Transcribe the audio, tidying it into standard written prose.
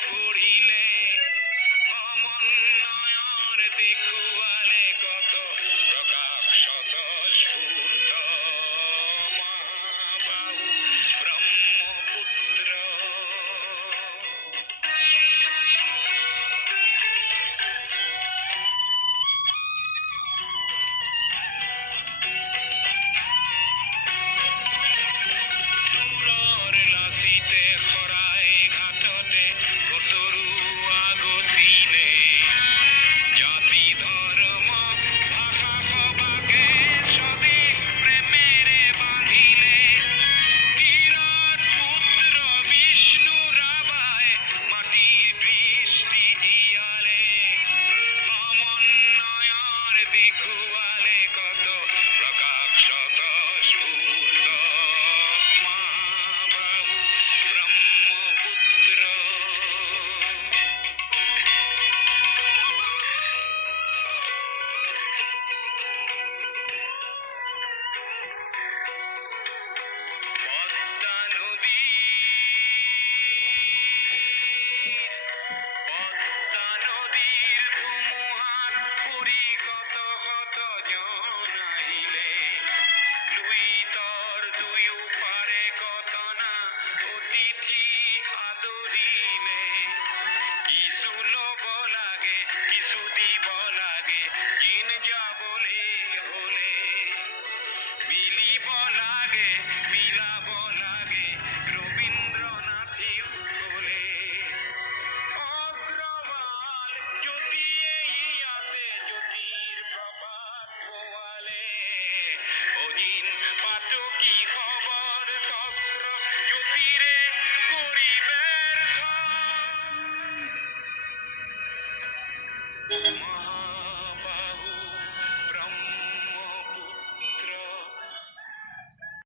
পড়িলে সমন্বয়ৰ দেখুৱালে কত প্ৰকাশত স্ফূৰ্ত মহাবাহু ব্ৰহ্মপুত্ৰ। দূৰৰ লাচিতে শৰাই ঘাটতে ভতৰুৱা গচিলে জাতি ধৰ্ম ভাষা সবাকে স্বদেশ প্ৰেমেৰে বান্ধিলে। কিৰত পুত্ৰ বিষ্ণু ৰাভাই মাটিৰ দৃষ্টি দিয়ালে সমন্বয়ৰ দেখুৱালে কত প্ৰকাশত স্ফূৰ্ত মহাবাহু ব্ৰহ্মপুত্ৰ। পদ্মা নদীৰ ধুমুহাত পৰি কত শত জন আহিলে লুইতৰ দুয়োপাৰে কতনা অতিথি আদৰিলে। কিছু ল'ব লাগে কিছু দিব লাগে, কিন যাবলে